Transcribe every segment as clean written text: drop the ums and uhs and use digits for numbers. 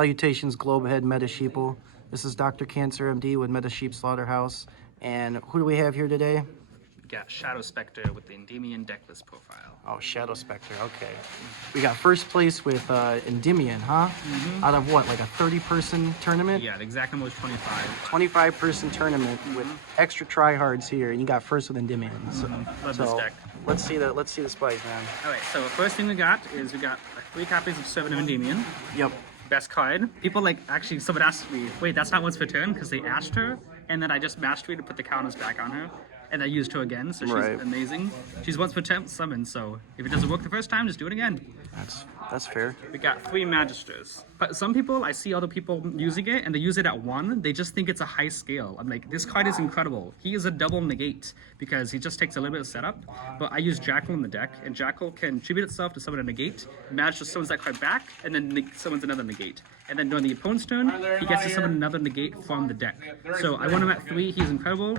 Salutations, Globehead meta-sheeple. This is Dr. Cancer MD with Meta-Sheep Slaughterhouse. And who do we have here today? We got Shadow Spectre with the Endymion decklist profile. Oh, Shadow Spectre, okay. We got first place with Endymion, huh? Out of what, like a 30-person tournament? Yeah, the exact number was 25. 25-person tournament with extra tryhards here, and you got first with Endymion. Love this deck. Let's see the spice, man. All right, so the first thing we got 3 copies of Servant of Endymion. Yep. Best card. People actually, someone asked me, wait, that's not once per turn, because they ashed her, and then I just mastery to put the counters back on her, and I used her again, so she's amazing. She's once per turn summon, so if it doesn't work the first time, just do it again. That's fair. We got 3 Magisters. But some people, I see other people using it, and they use it at 1. They just think it's a high scale. I'm like, this card is incredible. He is a double negate, because he just takes a little bit of setup. But I use Jackal in the deck, and Jackal can tribute itself to summon a negate. Magister summons that card back, and then summons another negate. And then during the opponent's turn, he gets to summon another negate from the deck. So I want him at 3, he's incredible.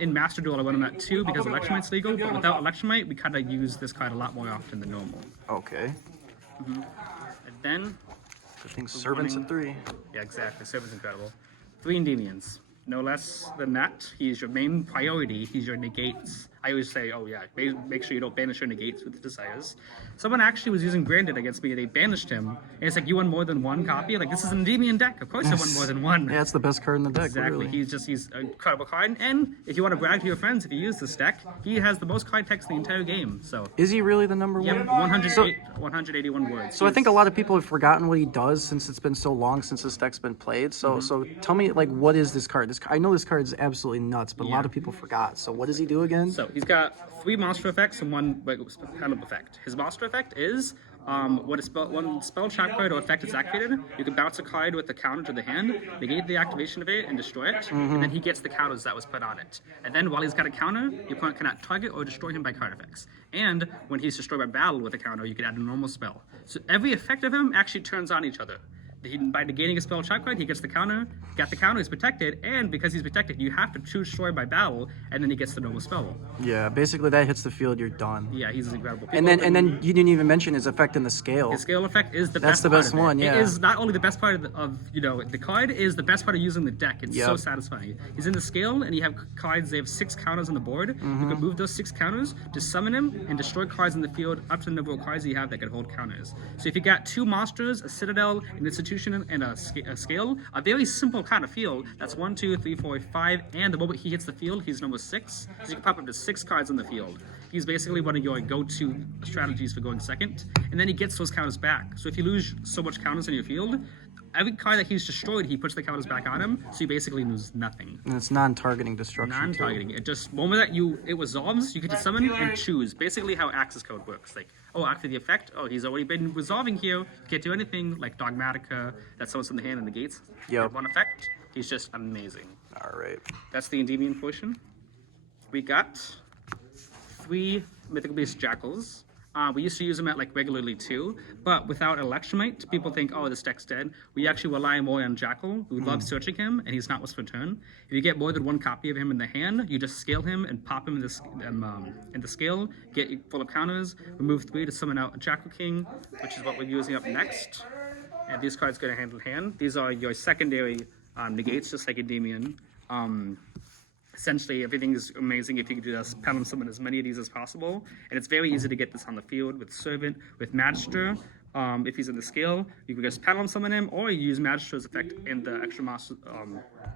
In Master Duel, I want him at 2 because Electromite's legal, but without Electromite, we kind of use this card a lot more often than normal. Okay. And then... I think Servant's at 3. Yeah, exactly. Servant's incredible. 3 Endymions. No less than that. He's your main priority. He's your negates. I always say, oh yeah, make sure you don't banish your negates with desires. Someone actually was using Branded against me. They banished him. And it's like, you won more than 1 copy? Like, this is an Endymion deck. Of course I won more than 1. Yeah, it's the best card in the deck. Exactly. Really. He's an incredible card. And if you want to brag to your friends, if you use this deck, he has the most card text in the entire game. So is he really the number 1? Yep, 181 words. So I think a lot of people have forgotten what he does since it's been so long since this deck's been played. So tell me, like, what is this card? I know this card is absolutely nuts, but a lot of people forgot. So what does he do again? So he's got 3 monster effects and 1 panel effect. His monster effect is when one spell, trap card, or effect is activated, you can bounce a card with the counter to the hand, negate the activation of it, and destroy it, and then he gets the counters that was put on it. And then while he's got a counter, your opponent cannot target or destroy him by card effects. And when he's destroyed by battle with a counter, you can add a normal spell. So every effect of him actually turns on each other. By negating a spell trap card, he gets the counter. Got the counter, he's protected, and because he's protected, you have to choose destroy by battle, and then he gets the normal spell. Yeah, basically that hits the field, you're done. Yeah, he's incredible. And then you didn't even mention his effect in the scale. His scale effect is the best. That's the best one. Yeah, it is not only the best part of the card, is the best part of using the deck. It's so satisfying. He's in the scale, and you have cards. They have 6 counters on the board. You can move those 6 counters to summon him and destroy cards in the field up to the number of cards you have that can hold counters. So if you got 2 monsters, a citadel, an institution, and a scale, a very simple kind of field. That's 1, 2, 3, 4, 5, and the moment he hits the field, he's number 6. So you can pop up to 6 cards on the field. He's basically one of your go-to strategies for going second, and then he gets those counters back. So if you lose so much counters in your field, every card that he's destroyed, he puts the counters back on him, so you basically lose nothing. And it's non-targeting destruction. Non-targeting. It just, moment that it resolves, you get to summon and choose. Basically how Access Code works. Like, oh, after the effect, oh, he's already been resolving here. You can't do anything, like Dogmatica, that summons from the hand and negates. Yep. 1 effect, he's just amazing. Alright. That's the Endymion portion. We got 3 Mythical Beast Jackals. We used to use them at regularly too, but without Electromite, people think, oh, this deck's dead. We actually rely more on Jackal. We love searching him, and he's not once per turn. If you get more than 1 copy of him in the hand, you just scale him and pop him in the scale, get full of counters, remove 3 to summon out a Jackal King, which is what we're using up next. And these cards go to hand in hand. These are your secondary negates, just like Endymion. Essentially, everything is amazing if you can just panel summon as many of these as possible. And it's very easy to get this on the field with Servant, with Magister. If he's in the scale, you can just panel summon him, or you use Magister's effect in the extra monster,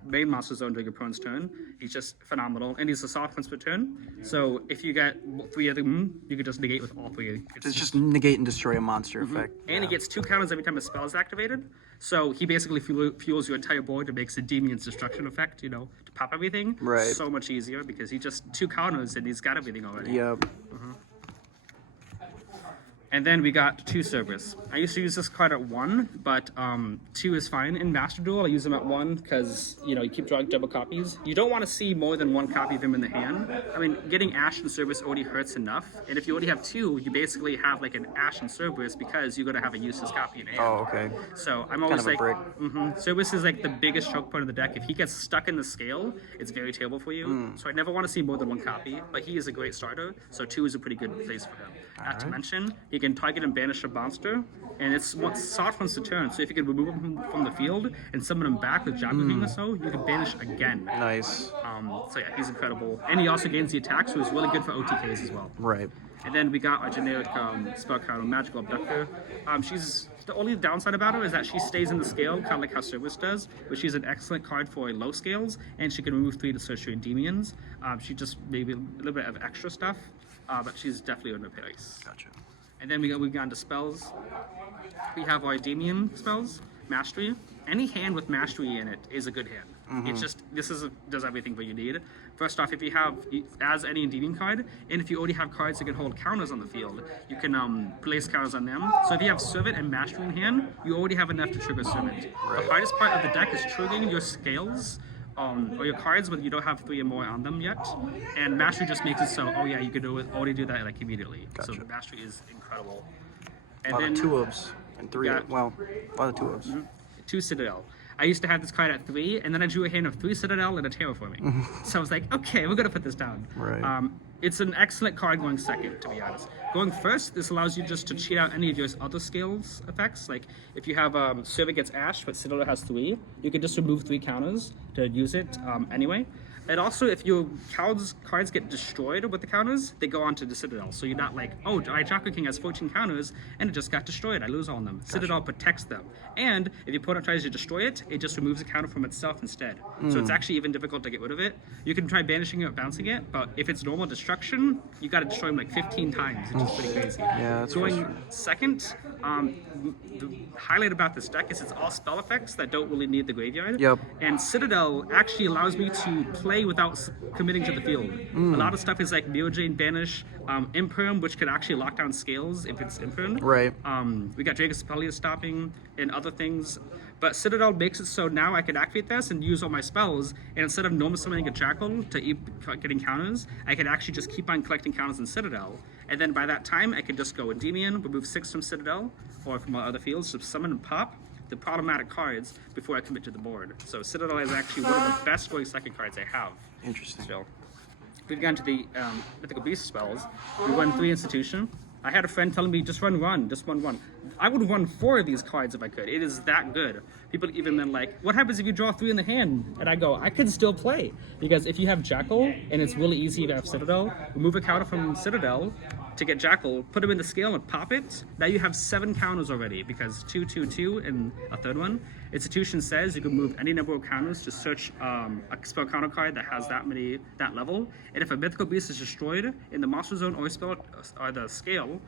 main monster zone during your opponent's turn. He's just phenomenal. And he's a soft once per turn. So if you get 3 of them, you can just negate with all 3. It's just negate and destroy a monster effect. And he gets 2 counters every time a spell is activated. So he basically fuels your entire board to make Endymion's destruction effect, to pop everything. Right. So much easier because he just 2 counters and he's got everything already. Yep. And then we got 2 Cerberus. I used to use this card at 1, but 2 is fine. In Master Duel, I use them at 1 because, you keep drawing double copies. You don't want to see more than 1 copy of him in the hand. I mean, getting Ash and Cerberus already hurts enough. And if you already have 2, you basically have an Ash and Cerberus because you're going to have a useless copy in hand. Oh, okay. So I'm always kind of a brick. Cerberus is the biggest choke point of the deck. If he gets stuck in the scale, it's very terrible for you. So I never want to see more than 1 copy, but he is a great starter. So 2 is a pretty good place for him. Not to mention, he you can target and banish a monster, and it's sought once a turn. So if you can remove him from the field and summon him back with Jackal King or so, you can banish again. Nice. So yeah, he's incredible, and he also gains the attack, so he's really good for OTKs as well. Right. And then we got our generic spell counter, Magical Abductor. She's the only downside about her is that she stays in the scale, kind of like how Service does, but she's an excellent card for low scales, and she can remove 3 to search your Endymions. She just maybe a little bit of extra stuff, but she's definitely in her place. Gotcha. And then we've gone to spells. We have our Endymion spells, Mastery. Any hand with Mastery in it is a good hand. It's just, does everything what you need. First off, if you have as any Endymion card, and if you already have cards that can hold counters on the field, you can place counters on them. So if you have Servant and Mastery in hand, you already have enough to trigger Servant. Right. The hardest part of the deck is triggering your scales, or your cards, but you don't have 3 or more on them yet. And Mastery just makes it so, oh yeah, you can already do that like immediately. Gotcha. So Mastery is incredible. And A lot then of 2-ofs and 3. Yeah. Well, a lot of 2-ofs. 2 Citadel. I used to have this card at 3, and then I drew a hand of 3 Citadel and a Terraforming. So I was like, okay, we're gonna put this down. Right. It's an excellent card going second, to be honest. Going first, this allows you just to cheat out any of your other scales effects. Like if you have Servant gets Ashed, but Citadel has 3, you can just remove 3 counters to use it anyway. And also, if your cards get destroyed with the counters, they go on to the Citadel. So you're not like, oh, my Jackal King has 14 counters, and it just got destroyed. I lose all of them. Gotcha. Citadel protects them. And if your opponent tries to destroy it, it just removes a counter from itself instead. So it's actually even difficult to get rid of it. You can try banishing it or bouncing it, but if it's normal destruction, you got to destroy them like 15 times, which is pretty crazy. Yeah, that's Going second, the highlight about this deck is it's all spell effects that don't really need the graveyard. Yep. And Citadel actually allows me to play without committing to the field. A lot of stuff is like Mirrorjane Banish, Imperm, which could actually lock down scales if it's Imperm. Right. We got Dragus Pellia stopping and other things. But Citadel makes it so now I can activate this and use all my spells, and instead of normal summoning a Jackal to keep getting counters, I can actually just keep on collecting counters in Citadel. And then by that time, I can just go Endymion, remove 6 from Citadel, or from other fields, so summon and pop the problematic cards before I commit to the board. So Citadel is actually one of the best going second cards I have. Interesting. So, we've gone to the Mythical Beast spells. We run 3 Institution. I had a friend telling me, just run 1. I would run 4 of these cards if I could. It is that good. People even then like, what happens if you draw 3 in the hand? And I go, I could still play. Because if you have Jackal, and it's really easy to have Citadel, remove a counter from Citadel to get Jackal, put him in the scale and pop it. Now you have 7 counters already, because 2, 2, 2, and a third one. Institution says you can move any number of counters to search a spell counter card that has that level. And if a Mythical Beast is destroyed in the monster zone or spell or the scale,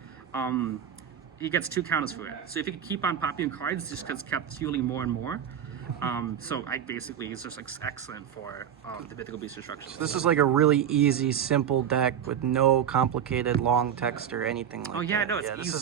he gets 2 counters for it. So if you can keep on popping cards, just gets kept fueling more and more. So I basically, it's just like excellent for the Mythical Beast destruction. So this is like a really easy, simple deck with no complicated long text or anything like that. Oh yeah, no, it's easy. This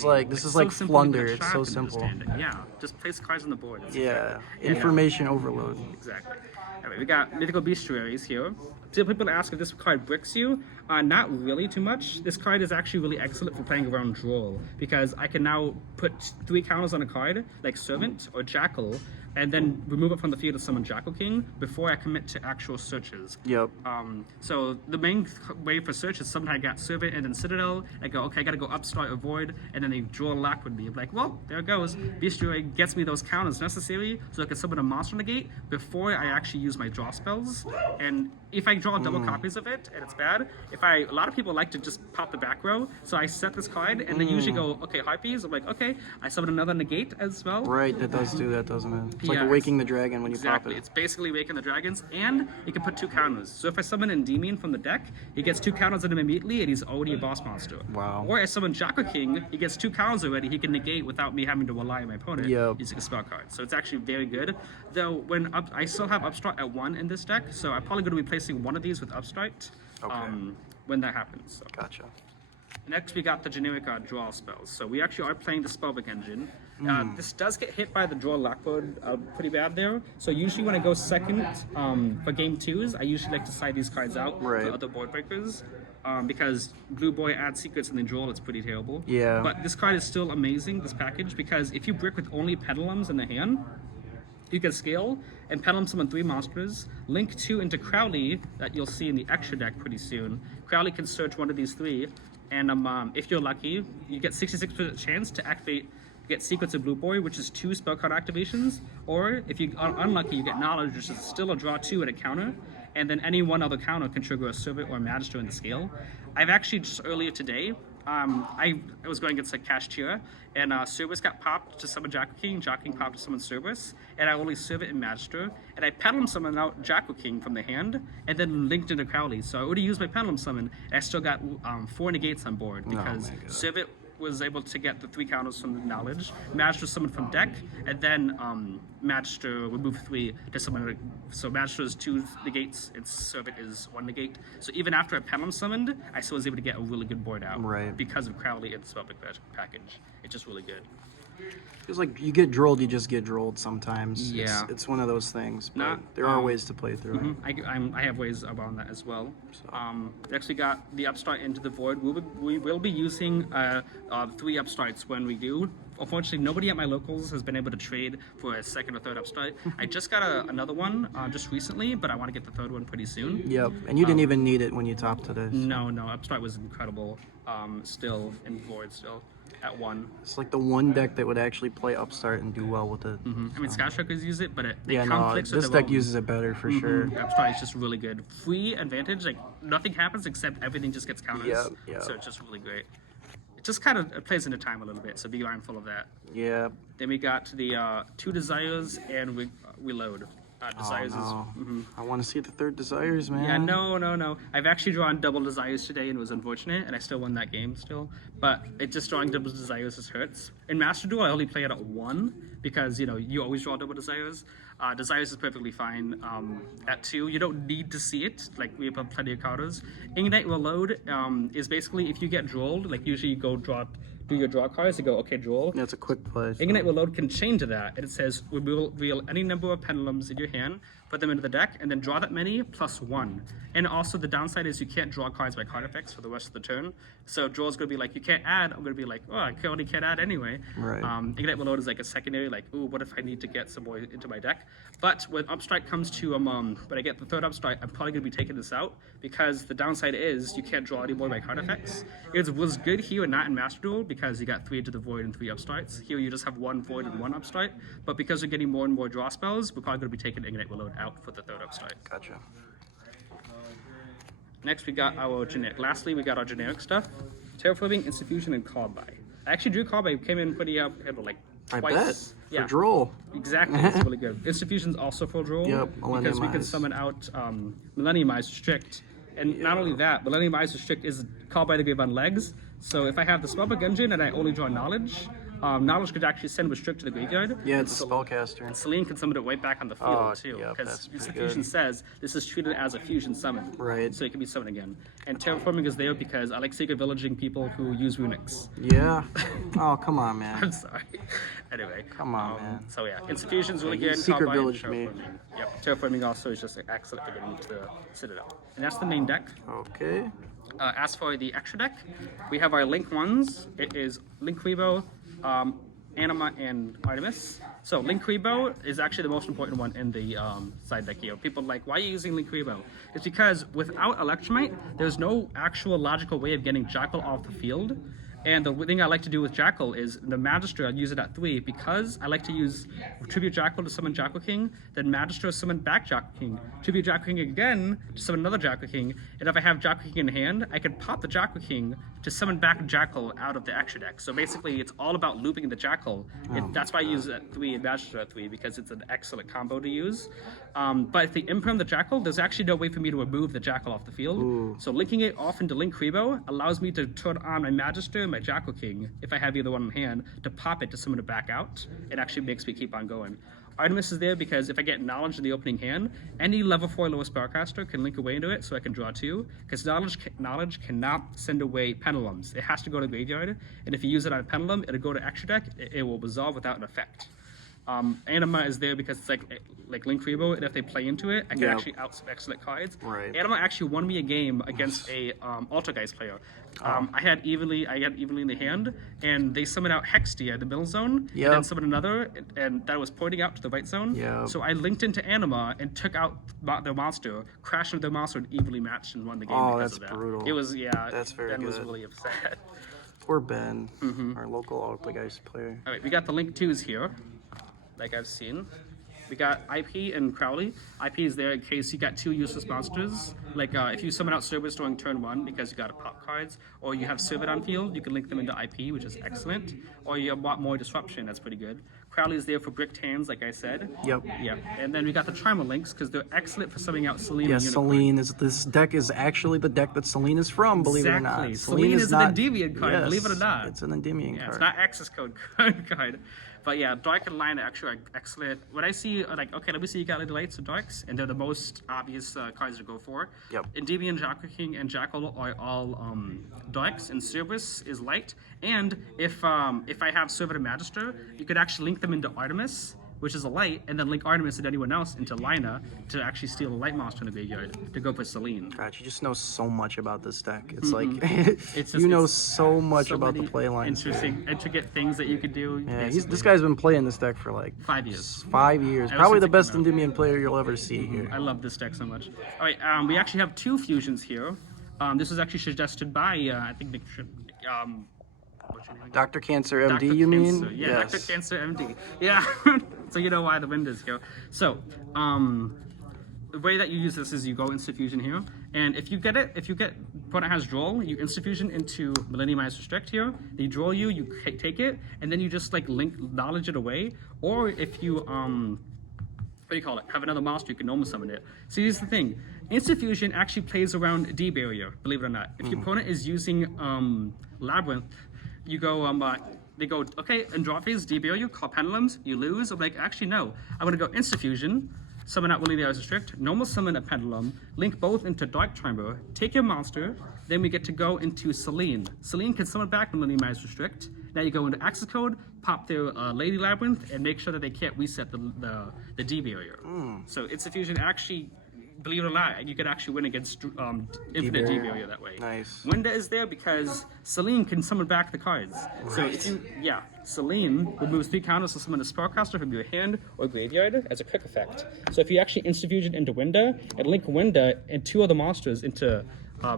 is so like simple you Flunder. can It's track so and simple. understand it. Yeah, just place cards on the board. It's Yeah, exactly. information overload. Exactly. Anyway, we got Mythical Bestiaries here. So people ask if this card bricks you. Not really too much. This card is actually really excellent for playing around Droll, because I can now put 3 counters on a card, like Servant or Jackal, and then remove it from the field to summon Jackal King before I commit to actual searches. Yep. So the main way for search is sometimes I got Servant and then Citadel. I go, okay, I gotta go Upstart or Void, and then they draw a lock with me. I'm like, well, there it goes. Bestiary gets me those counters necessary so I can summon a monster negate before I actually use my draw spells. And if I draw double copies of it and it's bad, a lot of people like to just pop the back row, so I set this card and they usually go, okay, Harpies. I'm like, okay, I summon another negate as well. Right, that does do that, doesn't it? It's like Yeah, Awaking the Dragon when you Exactly. pop it. It's basically Waking the Dragons, and you can put 2 counters. So if I summon Endymion from the deck, he gets 2 counters on him immediately, and he's already a boss monster. Wow. Or I summon Jackal King, he gets 2 counters already, he can negate without me having to rely on my opponent using a spell card. So it's actually very good. Though I still have Upstart at 1 in this deck, so I'm probably going to be placing one of these with Upstart when that happens. So. Gotcha. Next, we got the generic draw spells. So we actually are playing the Spellbook engine. This does get hit by the draw lockboard pretty bad there. So usually when I go second for game 2s, I usually like to side these cards out for other board breakers. Because Blue Boy adds secrets and then draw, it's pretty terrible. Yeah. But this card is still amazing, this package, because if you brick with only Pedalums in the hand, you can scale and Pedalum summon 3 monsters, link 2 into Crowley that you'll see in the extra deck pretty soon. Crowley can search one of these 3, And if you're lucky, you get 66% chance to activate, get Secrets of Blue Boy, which is 2 spell card activations. Or if you are unlucky, you get Knowledge, which is still a draw 2 and a counter. And then any one other counter can trigger a Servant or a Magister in the scale. I've actually just earlier today, I was going against a Cashier, and Cerberus got popped to summon Jackal King popped to summon Cerberus, and I only Servant and Magister, and I Pendulum summoned out Jackal King from the hand, and then linked into Crowley. So I already used my Pendulum summon, and I still got 4 negates on board, because Servant was able to get the 3 counters from the Knowledge, Magister summoned from deck, and then Magister would move 3 to summon. So Magister is 2 negates, and Servant is 1 negate. So even after I Pendulum summoned, I still was able to get a really good board out. Right. Because of Crowley and the Spellbook package. It's just really good. Feels like you get drolled, you just get drolled sometimes. Yeah. It's one of those things, but Not- there are ways to play through it. I have ways around that as well. We actually got the Upstart into the Void. We will be using 3 Upstarts when we do. Unfortunately, nobody at my locals has been able to trade for a 2nd or 3rd Upstart. I just got another one just recently, but I want to get the 3rd one pretty soon. Yep, and you didn't even need it when you topped today. So. No, Upstart was incredible. Still in Void still at 1. It's like the one deck that would actually play Upstart and do well with it. I mean, Skystrikers use it, but it Yeah, no, conflicts with this their deck own. uses it better for sure. Upstart is just really good. Free advantage, like nothing happens except everything just gets counters. Yep. So it's just really great. It just kind of plays into time a little bit, so be mindful of that. Yeah. Then we got the 2 Desires and Reload. Desires Oh, is. no. I want to see the 3rd Desires, man. Yeah, no. I've actually drawn double Desires today and it was unfortunate, and I still won that game still. But it just drawing double Desires just hurts. In Master Duel, I only play it at 1 because, you always draw double Desires. Desires is perfectly fine at 2. You don't need to see it, like we have plenty of counters. Ignite Reload is basically if you get drolled, like usually you go do your draw cards, you go, okay, droll. Yeah, it's a quick play. So. Ignite Reload can change to that, and it says reveal any number of pendulums in your hand, put them into the deck, and then draw that many plus 1. And also the downside is you can't draw cards by card effects for the rest of the turn. So draw is going to be like, you can't add. I'm going to be like, oh, I already can't add anyway. Right. Ignite Reload is like a secondary, like, ooh, what if I need to get some more into my deck? But when Upstrike comes to, when I get the 3rd Upstrike, I'm probably going to be taking this out because the downside is you can't draw anymore by card effects. It was good here and not in Master Duel because you got 3 into the Void and 3 Upstarts. Here you just have 1 Void and 1 Upstart. But because we're getting more and more draw spells, we're probably going to be taking Ignite Reload out for the 3rd Upstart. Gotcha. Next, we got our generic. Lastly, we got our generic stuff: Terraforming, Institution, and Call By. I actually drew Call By. Came in pretty like I twice. bet. For droll. Exactly. It's really good. Institution's also for draw. Yep, Because we can Millenniumize. summon out Millenniumize Restrict. And not only that, Millenniumize Restrict is Call By the Grave on legs. So if I have the Spellbook engine and I only draw Knowledge, Knowledge could actually send Restrict to the graveyard. Yeah, it's a spellcaster. And Celine can summon it right back on the field Oh, too, yep, because that's pretty Institution good. says this is treated as a fusion summon, Right. so it can be summoned again. And Terraforming is there because I like Secret Villaging people who use runics. Yeah. Oh, come on, man. I'm sorry. Anyway. Come on, man. So yeah, Institution's really Yeah, good. Secret Call By and Village me. Terraforming. Yep. Terraforming also is just an excellent beginning to Citadel. And that's the main deck. Okay. As for the extra deck, we have our Link ones. It is Link Rebo, Anima, and Artemis. So Link Rebo is actually the most important one in the side deck here. People are like, why are you using Link Rebo? It's because without Electromite, there's no actual logical way of getting Jackal off the field. And the thing I like to do with Jackal is the Magister, I use it at 3 because I like to use Tribute Jackal to summon Jackal King, then Magister summon back Jackal King, Tribute Jackal King again to summon another Jackal King, and if I have Jackal King in hand, I can pop the Jackal King to summon back Jackal out of the extra deck. So basically, it's all about looping the Jackal. That's why I use it at 3 and Magister at 3 because it's an excellent combo to use. But if they imperm the Jackal, there's actually no way for me to remove the Jackal off the field. So linking it off into Link Rebo allows me to turn on my Magister and my Jackal King, if I have either one in hand, to pop it to summon it back out. It actually makes me keep on going. Artemis is there because if I get Knowledge in the opening hand, any level 4 lowest spellcaster can link away into it so I can draw 2, because knowledge cannot send away pendulums. It has to go to graveyard, and if you use it on a pendulum, it'll go to extra deck, it will resolve without an effect. Anima is there because it's like Link Rebo, and if they play into it, I can actually out-select cards. Right. Anima actually won me a game against a Altergeist player. I had evenly in the hand, and they summoned out Hextia in the middle zone, and then summoned another, and that was pointing out to the right zone. So I linked into Anima and took out their monster, crashed into their monster, and evenly matched and won the game because of that. Brutal. It was That's very Ben good. was really upset. Poor Ben, our local Altergeist player. All right, we got the Link 2s here, like I've seen. We got IP and Crowley. IP is there in case you got 2 useless monsters. Like if you summon out Cerberus during turn 1 because you got pop cards, or you have Cervet on field, you can link them into IP, which is excellent. Or you want more disruption, that's pretty good. Crowley is there for bricked hands, like I said. Yep. Yeah, and then we got the Trimer links because they're excellent for summoning out Selene. Yeah, and Unicorn. Selene is. This deck is actually the deck that Selene is from. Believe it or not. Selene is an Endymion card. Yes, believe it or not. it's an Endymion card. It's not access code card. But yeah, Dark and Line are actually excellent. When I see, like, okay, let me see, you got Lady Lights and Darks, and they're the most obvious cards to go for. Yep. Endymion, Jackal King, and Jackal are all Darks, and Cerberus is Light. And if I have Servant and Magister, you could actually link them into Artemis, which is a Light, and then link Artemis and anyone else into Lina to actually steal a Light monster in the graveyard to go for Selene. God, you just know so much about this deck. It's like It's you know so much so about the many play lines. interesting, intricate things that you could do. Yeah, basically. this guy's been playing this deck for like 5 years. 5 years. Ever Probably since the it best came out. Endymion player you'll ever see here. I love this deck so much. All right, we actually have 2 fusions here. This was actually suggested by I think Nick. What's your name again? Dr. Cancer MD, Dr. you mean? Cancer. Yeah, Yes. Dr. Cancer MD. Yeah. So you know why the wind is here. So, the way that you use this is you go Instant Fusion here, and if you get opponent has draw, you Instant Fusion into Millenniumized Restrict here. They draw you take it, and then you just like link knowledge it away. Or if you what do you call it? Have another monster, you can normal summon it. See, here's the thing. Instant Fusion actually plays around D barrier, believe it or not. If your opponent is using Labyrinth, you go they go, okay, in draw phase, D barrier, call Pendulums, you lose. I'm like, actually no. I'm gonna go Instant Fusion, summon out Willing the Restrict, normal summon a Pendulum, link both into Dark Trimer, take your monster, then we get to go into Selene. Selene can summon back Millenniumized Restrict. Now you go into access code, pop their Lady Labyrinth, and make sure that they can't reset the D barrier. So Instant Fusion actually, believe it or not, you could actually win against infinite D barrier that way. Nice. Winda is there because Selene can summon back the cards. So if you, Selene removes 3 counters to summon a Spellcaster from your hand or graveyard as a quick effect. So if you actually Instant Fusion into Winda and link Winda and 2 other monsters into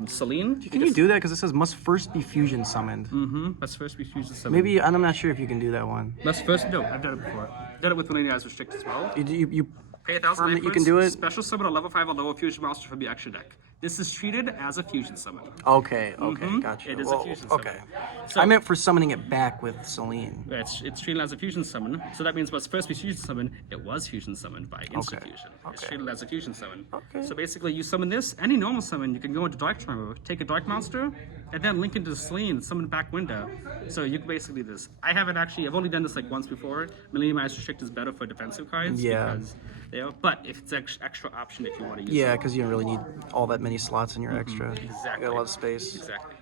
Selene. Can you do that? Because it says must first be fusion summoned. Must first be fusion summoned. Maybe, I'm not sure if you can do that one. Must first, no, I've done it before. Done it with Millenniumized Restrict as well. You Pay 1,000 confirm life that you can points, do it? Special summon a level 5 or lower fusion monster from the extra deck. This is treated as a fusion summon. Okay, gotcha. It is a fusion summon. Okay. So- I meant for summoning it back with Selene. It's treated as a fusion summon, so that means what's first be fusion summon, it was fusion summoned by instant Okay, fusion. It's okay. treated as a fusion summon. Okay. So basically, you summon this, any normal summon, you can go into Dark Trimer, take a Dark Monster, and then link into Selene, summon back Window. So you can basically do this. I've only done this like once before. Millenniumized Restrict is better for defensive cards. Yeah. Because but if it's extra option if you want to use Yeah, it. because you don't really need all that many slots in your extra. Exactly. You got a lot of space. Exactly.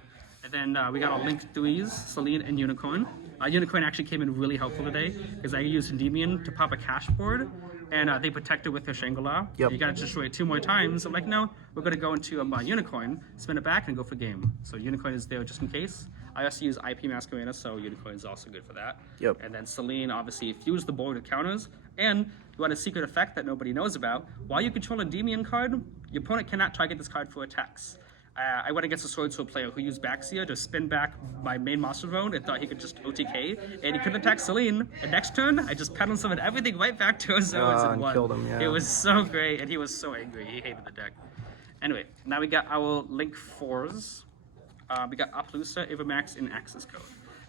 And then we got our linked threes, Selene and Unicorn. Unicorn actually came in really helpful today because I used Endymion to pop a cash board, and they protect it with their Shangri-La. Yep. You gotta destroy it 2 more times. I'm like, no, we're gonna go into Unicorn, spin it back, and go for game. So Unicorn is there just in case. I also use IP Masquerade, so Unicorn is also good for that. Yep. And then Selene, obviously, fuse the board with counters. And you want a secret effect that nobody knows about. While you control a Endymion card, your opponent cannot target this card for attacks. I went against a Sword Sword player who used Baxia to spin back my main monster drone and thought he could just OTK, and he couldn't attack Selene. And next turn, I just pedal summoned everything right back to his zones and won. killed him, yeah. It was so great, and he was so angry. He hated the deck. Anyway, now we got our Link 4s. We got Appaloosa, Evermax, and Access Code.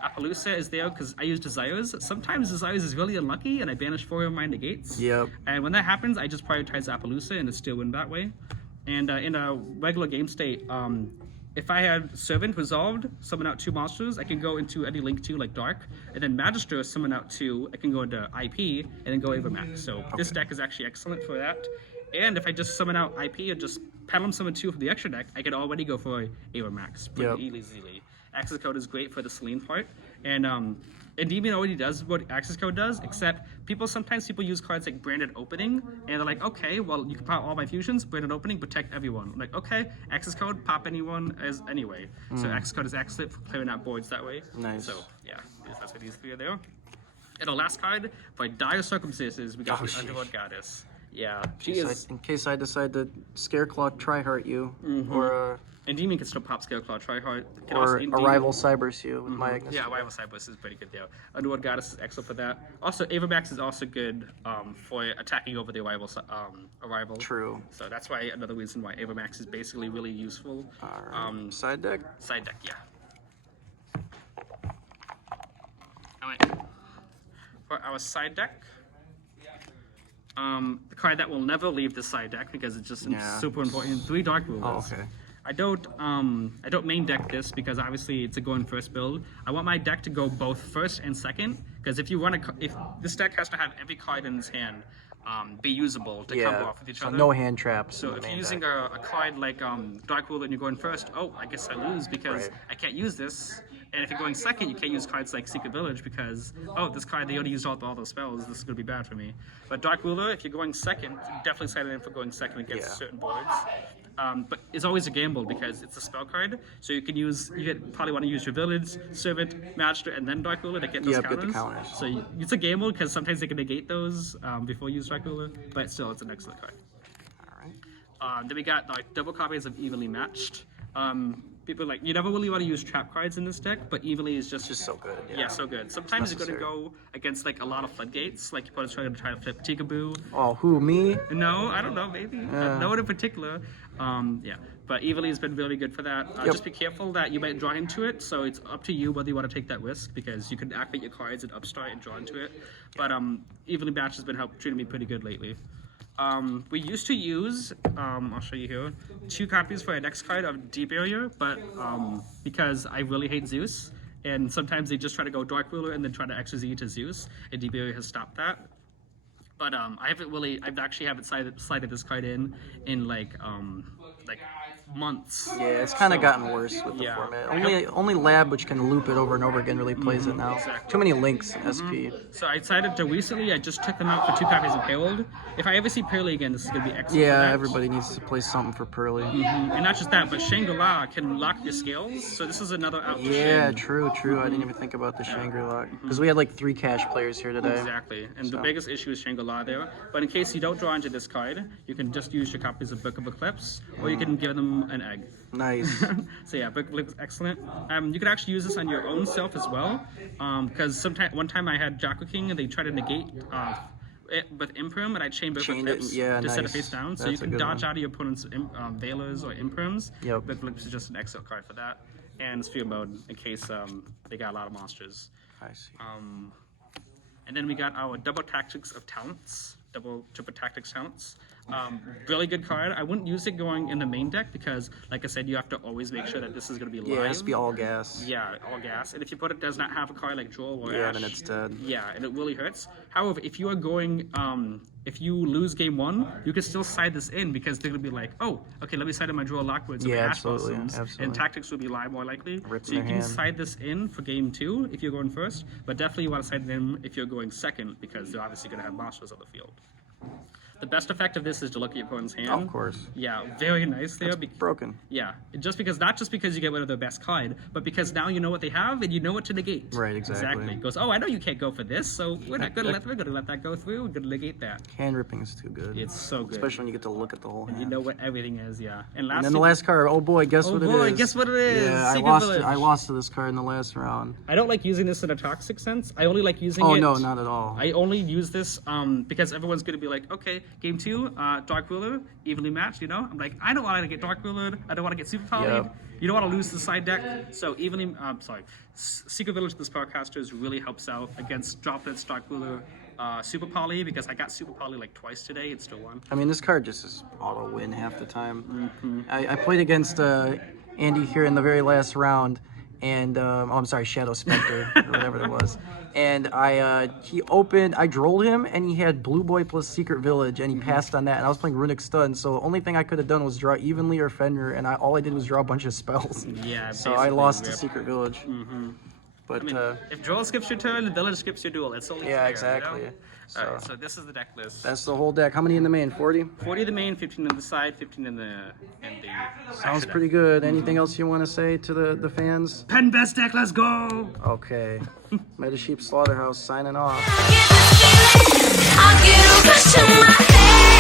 Appaloosa is there because I use Desires. Sometimes Desires is really unlucky, and I banish 4 of my negates. Yep. And when that happens, I just prioritize Appaloosa, and it still win that way. And in a regular game state, if I had Servant resolved, summon out 2 monsters, I can go into any Link 2 like Dark, and then Magister, summon out 2, I can go into IP, and then go Evermax. So this deck is actually excellent for that. And if I just summon out IP and just Pendulum summon 2 from the extra deck, I could already go for Evermax pretty easily. Access Code is great for the Selene part. And Endymion already does what access code does, except sometimes people use cards like branded opening, and they're like, okay, well, you can pop all my fusions, branded opening, protect everyone. I'm like, okay, access code, pop anyone as anyway. So access code is excellent for clearing out boards that way. Nice. So yeah, that's what these three are there. And the last card, for dire circumstances, we got the Underworld Goddess. Yeah, she is. In case I decide to Scareclaw Tryheart you, or Endymion can still pop Scareclaw, Tryhard. or Arrival Cybers you with my Agnes. Yeah, Arrival Cypress is pretty good there. Underworld Goddess is excellent for that. Also, Avamax is also good for attacking over the Arrival. True. So that's why another reason why Avamax is basically really useful. Side deck. Side deck, yeah. Alright. For our side deck, the card that will never leave the side deck because it's just super important. 3 Dark Rulers. Oh, okay. I don't main deck this because obviously it's a going first build. I want my deck to go both first and second because if this deck has to have every card in its hand be usable to combo off with each other. No hand traps. So if you're using a card like Dark Ruler and you're going first, oh, I guess I lose because I can't use this. And if you're going second, you can't use cards like Secret Village because, oh, this card, they already used all those spells. This is going to be bad for me. But Dark Ruler, if you're going second, definitely sign it in for going second against certain boards. But it's always a gamble because it's a spell card. So you probably want to use your Village, Servant, Master, and then Dark Ruler to get those counters. Get the counters. So it's a gamble because sometimes they can negate those before you use Dark Ruler. But still, it's an excellent card. All right. Then we got like double copies of Evenly Matched. People like you never really want to use trap cards in this deck, but Evenly is just so good. Yeah, so good. Sometimes you're going to go against like a lot of floodgates, like your opponent's trying to flip Tikaboo. Oh, who, me? No, I don't know, maybe. No one in particular. Yeah, but Evenly has been really good for that. Just be careful that you might draw into it, so it's up to you whether you want to take that risk because you can activate your cards and upstart and draw into it. But Evenly Batch has been treating me pretty good lately. We used to use, I'll show you here, 2 copies for our next card of Deep Barrier, but because I really hate Zeus, and sometimes they just try to go Dark Ruler and then try to Extra Z to Zeus, and Deep Barrier has stopped that. But I've actually haven't slided this card in like months. Yeah, it's kind of gotten worse with the format. Only Lab, which can loop it over and over again, really plays it now. Exactly. Too many links in SP. So I decided to recently, I just took them out for 2 copies of Herald. If I ever see Pearly again, this is going to be excellent. Yeah, everybody needs to play something for Pearly. And not just that, but Shangri-La can lock your scales, so this is another out. Yeah, true. I didn't even think about the Shangri-La. Because we had like 3 cash players here today. Exactly, and the biggest issue is Shangri-La there. But in case you don't draw into this card, you can just use your copies of Book of Eclipse, or you can give them an egg. Nice. So yeah, Book of Eclipse is excellent. You can actually use this on your own self as well, because one time I had Jocko King and they tried to negate it with Imprim, and I chained Book of Eclipse to set it face down. So you can dodge out of your opponent's Veilers or Imprims. Book of Eclipse is just an excellent card for that. And Sphere Mode in case they got a lot of monsters. I see. And then we got our Double Tactics of Talents. Triple Tactics Talents. Really good card. I wouldn't use it going in the main deck because, like I said, you have to always make sure that this is going to be live. Yeah, it has to be all gas. Yeah, all gas. And if your opponent does not have a card like Joel or Ash, then it's dead. Yeah, and it really hurts. However, if you are going, if you lose game 1, you can still side this in because they're going to be like, oh, okay, let me side in my Joel Lockwoods and my Ash Blossoms. And Tactics will be live more likely. So you can side this in for game 2 if you're going first, but definitely you want to side it in if you're going second because they're obviously going to have monsters on the field. The best effect of this is to look at your opponent's hand. Of course. Yeah, very nice there. Broken. Yeah, not just because you get rid of their best card, but because now you know what they have and you know what to negate. Right, exactly. Goes, oh, I know you can't go for this, so we're not gonna let that go through. We're gonna negate that. Hand ripping is too good. It's so good, especially when you get to look at the whole hand. You know what everything is, yeah. And then the last card. Oh boy, guess what it is? Guess what it is? Yeah, I lost to this card in the last round. I don't like using this in a toxic sense. I only like using it. Oh no, not at all. I only use this because everyone's gonna be like, okay, game 2. Dark Ruler, evenly matched, you know? I'm like, I don't want to get Dark Ruler. I don't want to get Super Polyed. You don't want to lose the side deck. So Secret Village of the Spellcasters really helps out against Droplets, Dark Ruler, Super Poly, because I got Super Poly like twice today and still won. I mean, this card just is auto win half the time. I played against Andy here in the very last round, and I'm sorry, Shadow Spectre or whatever it was. And I drolled him, and he had Blue Boy plus Secret Village, and he passed on that. And I was playing Runic Stun, so the only thing I could have done was draw Evenly or Fenrir, and all I did was draw a bunch of spells. Yeah. So I lost to Secret Village. But I mean, if Joel skips your turn, the villain skips your duel. It's only yeah, fair, exactly. You know? Alright, so this is the deck list. That's the whole deck. How many in the main? 40? 40 the main, 15 on the side, 15 in the Sounds pretty good. Anything else you want to say to the fans? Pen best deck, let's go! Okay. Meta-Sheep Slaughterhouse signing off. I get a rush in my head.